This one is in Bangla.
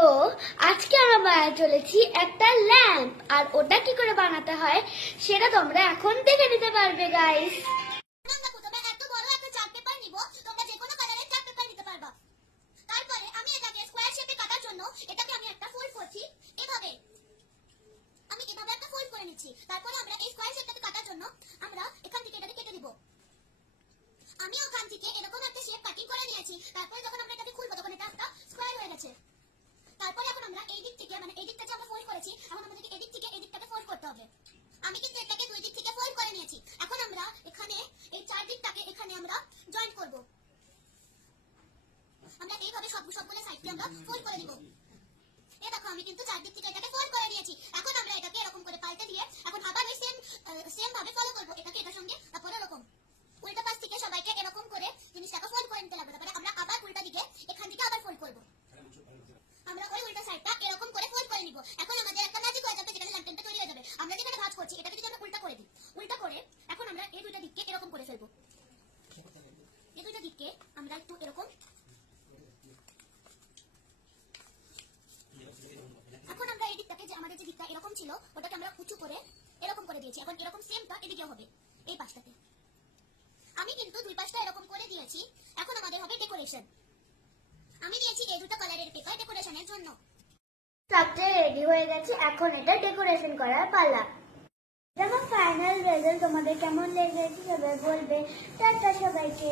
তো আজকে আমরা বানাতে চলেছি একটা ল্যাম্প, আর ওটা কি করে বানাতে হয় সেটা তোমরা এখন দেখে নিতে পারবে গাইস। আমরা প্রথমে এত বড় একটা চার্ট পেপার নিব। তোমরা যে কোনো কালারের চার্ট পেপার নিতে পারবা। তারপরে আমি এটাকে স্কয়ার শেপে কাটার জন্য এটাকে আমি একটা ফোল্ড করছি। এভাবে আমি এভাবে একটা ফোল্ড করে নিচ্ছি। তারপরে আমরা এই স্কয়ার শেপটাকে কাটার জন্য আমরা এখান থেকে এটাকে কেটে দিব। আমি ওখান থেকে এরকম একটা শেপ কাটিং করে নিয়েছি। তারপরে যখন আমরা এটাকে খুলবো তখন এটা একটা স্কয়ার হয়ে গেছে। তারপরে এখন আমরা এই দিক থেকে এই দিকটাকে আমরা ফোল্ড করেছি, এখন আমাদেরকে এই দিক থেকে এই দিকটাকে ফোল্ড করতে হবে। আমি কিন্তু এটাকে দুই দিক থেকে ফোল্ড করে নিয়েছি। এখন আমরা এখানে এই চার দিকটাকে এখানে আমরা জয়েন করব। আমরা এইভাবে সবগুলো সাইডকে আমরা ফোল্ড করে দিব। এই দেখো আমি কিন্তু চার দিক থেকে এটাকে ফোল্ড করে নিয়েছি। এখন আমরা এটাকে এরকম করে পাল্টে দিয়ে এখন আবার ওই সেম ভাবে ফলো করব এটাকে এটার সঙ্গে। তারপরে এরকম উল্টা পাশ থেকে সবাইকে এরকম করে জিনিসটাকে ফোল্ড করে নিতে লাগবে। তারপরে আমরা আবার উল্টা দিকে এখান থেকে আবার ফোল্ড করব। আমরা ওই উল্টা সাইডটা এরকম করে ফোল্ড করে নিব। এখন আমাদের একটা ম্যাজিক হয়ে যাবে, যেখানে ল্যাম্পটা তৈরি হয়ে যাবে। আমরা যেখানে ভাঁজ করছি এটাকে যদি আমরা উল্টা করে দিই, উল্টা করে এখন আমরা এই দুইটা দিককে এরকম করে ফেলবো। এই দুইটা দিককে আমরা একটু এরকম, এখন আমরা এই দিকটাকে যে আমাদের যে দিকটা এরকম ছিল ওটাকে আমরা উঁচু করে এরকম করে দিয়েছি। এখন এরকম সেমটা এদিকে হবে এই পাশটাতে। আমি কিন্তু দুই পাশটা এরকম করে দিয়েছি। এখন আমাদের হবে ডেকোরেশন। আমি দিয়েছি এই দুটো কালারের পেপার ডেকোরেশনের জন্য। সবটা রেডি হয়ে গেছে, এখন এটা ডেকোরেশন করার পালা। আমার ফাইনাল রেজাল্ট তোমাদের কেমন লেগেছে সবাই বলবে। টাটা সবাইকে।